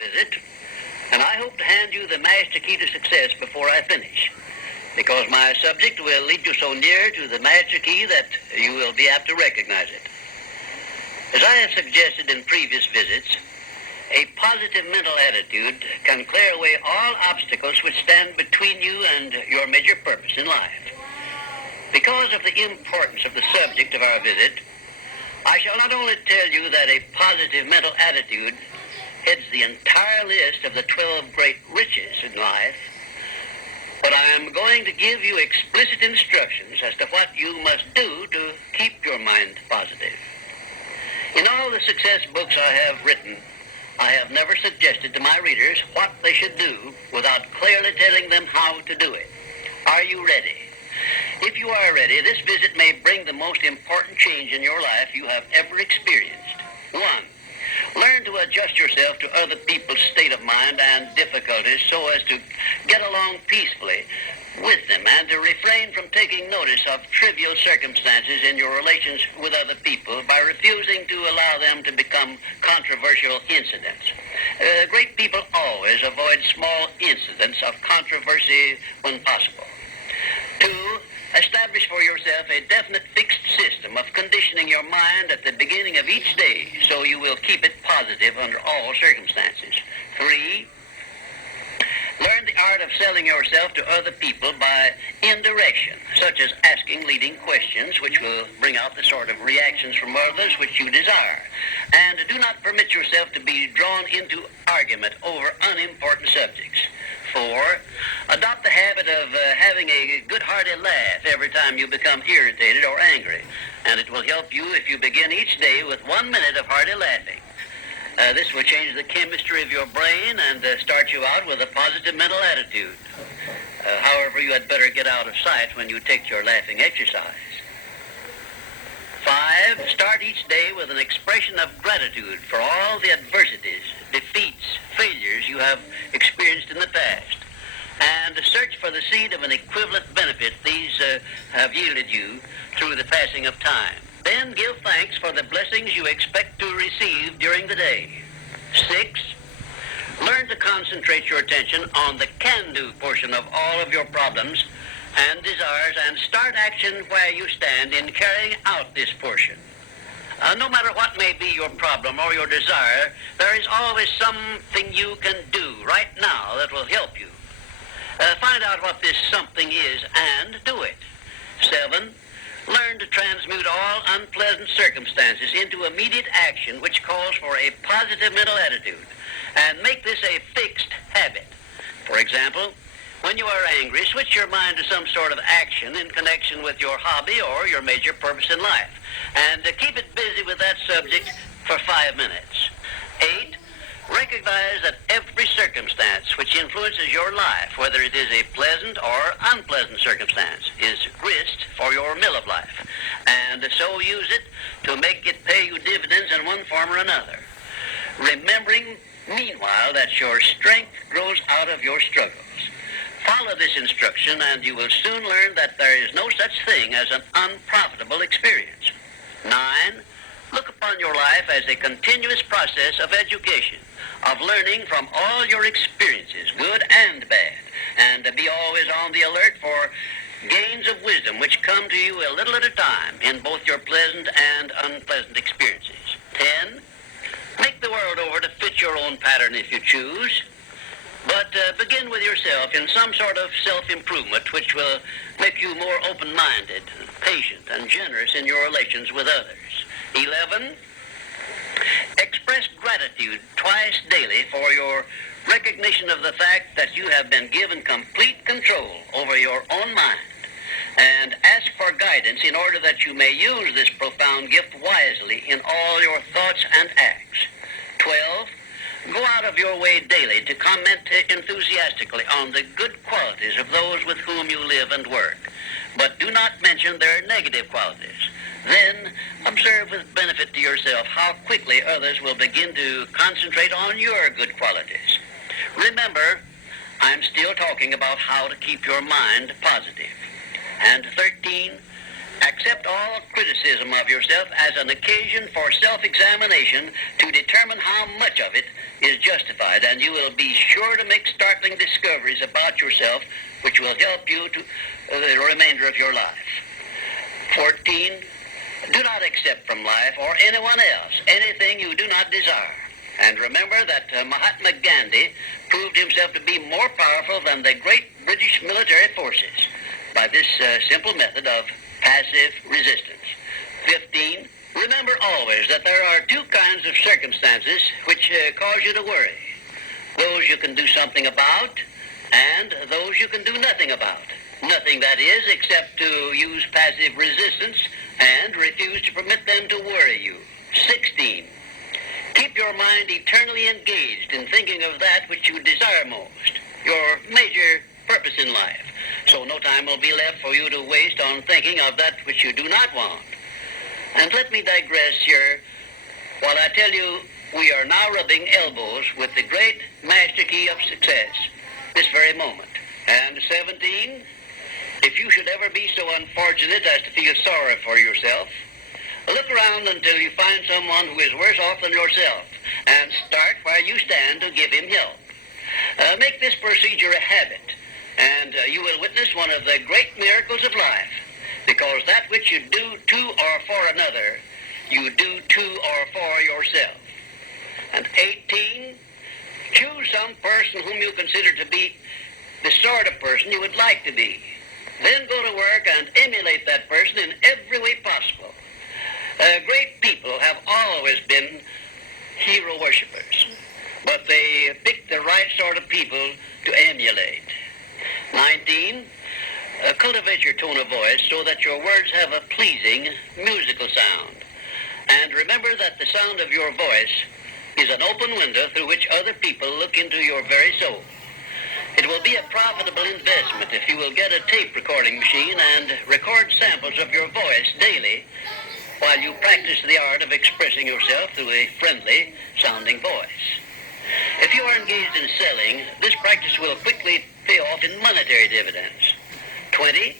visit, and I hope to hand you the master key to success before I finish, because my subject will lead you so near to the master key that you will be apt to recognize it. As I have suggested in previous visits, a positive mental attitude can clear away all obstacles which stand between you and your major purpose in life. Because of the importance of the subject of our visit, I shall not only tell you that a positive mental attitude heads the entire list of the 12 great riches in life, but I am going to give you explicit instructions as to what you must do to keep your mind positive. In all the success books I have written, I have never suggested to my readers what they should do without clearly telling them how to do it. Are you ready? If you are ready, this visit may bring the most important change in your life you have ever experienced. 1. Learn to adjust yourself to other people's state of mind and difficulties so as to get along peacefully with them and to refrain from taking notice of trivial circumstances in your relations with other people by refusing to allow them to become controversial incidents. Great people always avoid small incidents of controversy when possible. 2. Establish for yourself a definite fixed system of conditioning your mind at the beginning of each day so you will keep it positive under all circumstances. 3. Learn the art of selling yourself to other people by indirection, such as asking leading questions which will bring out the sort of reactions from others which you desire. And do not permit yourself to be drawn into argument over unimportant subjects. 4. Adopt the habit of having a good-hearted laugh every time you become irritated or angry, and it will help you if you begin each day with 1 minute of hearty laughing. This will change the chemistry of your brain and start you out with a positive mental attitude. However, you had better get out of sight when you take your laughing exercise. 5. Start each day with an expression of gratitude for all the adversities, defeats, failures you have experienced in the past, and search for the seed of an equivalent benefit these have yielded you through the passing of time. Then give thanks for the blessings you expect to receive during the day. 6. Learn to concentrate your attention on the can-do portion of all of your problems and desires, and start action where you stand in carrying out this portion. No matter what may be your problem or your desire, there is always something you can do right now that will help you. Find out what this something is and do it. 7. Learn to transmute all unpleasant circumstances into immediate action which calls for a positive mental attitude, and make this a fixed habit. For example, when you are angry, switch your mind to some sort of action in connection with your hobby or your major purpose in life, and keep it busy with that subject for 5 minutes. 8. Recognize that every circumstance which influences your life, whether it is a pleasant or unpleasant circumstance, is grist for your mill of life, and so use it to make it pay you dividends in one form or another, remembering meanwhile that your strength grows out of your struggles. Follow this instruction and you will soon learn that there is no such thing as an unprofitable experience. 9. Look upon your life as a continuous process of education, of learning from all your experiences, good and bad, and be always on the alert for gains of wisdom which come to you a little at a time in both your pleasant and unpleasant experiences. 10. Make the world over to fit your own pattern if you choose. But begin with yourself in some sort of self-improvement which will make you more open-minded, patient, and generous in your relations with others. 11. Express gratitude twice daily for your recognition of the fact that you have been given complete control over your own mind, and ask for guidance in order that you may use this profound gift wisely in all your thoughts and acts. 12. Go out of your way daily to comment enthusiastically on the good qualities of those with whom you live and work, but do not mention their negative qualities. Then observe with benefit to yourself how quickly others will begin to concentrate on your good qualities. Remember, I'm still talking about how to keep your mind positive. And 13, Accept all criticism of yourself as an occasion for self-examination to determine how much of it is justified, and you will be sure to make startling discoveries about yourself which will help you to the remainder of your life. 14. Do not accept from life or anyone else anything you do not desire. And remember that Mahatma Gandhi proved himself to be more powerful than the great British military forces by this simple method of passive resistance. 15. Remember always that there are two kinds of circumstances which cause you to worry. Those you can do something about, and those you can do nothing about. Nothing, that is, except to use passive resistance and refuse to permit them to worry you. 16. Keep your mind eternally engaged in thinking of that which you desire most, your major purpose in life, so no time will be left for you to waste on thinking of that which you do not want. And let me digress here while I tell you we are now rubbing elbows with the great master key of success this very moment. And 17, if you should ever be so unfortunate as to feel sorry for yourself, look around until you find someone who is worse off than yourself, and start where you stand to give him help. Make this procedure a habit, and you will witness one of the great miracles of life, because that which you do to or for another, you do to or for yourself. And 18, choose some person whom you consider to be the sort of person you would like to be. Then go to work and emulate that person in every way possible. Great people have always been hero worshippers, but they pick the right sort of people to emulate. 19, cultivate your tone of voice so that your words have a pleasing musical sound. And remember that the sound of your voice is an open window through which other people look into your very soul. It will be a profitable investment if you will get a tape recording machine and record samples of your voice daily while you practice the art of expressing yourself through a friendly sounding voice. If you are engaged in selling, this practice will quickly pay off in monetary dividends. 20,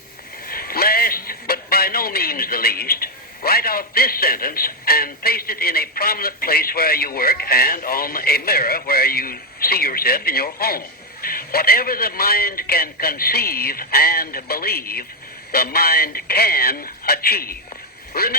last but by no means the least, write out this sentence and paste it in a prominent place where you work and on a mirror where you see yourself in your home. Whatever the mind can conceive and believe, the mind can achieve. Remember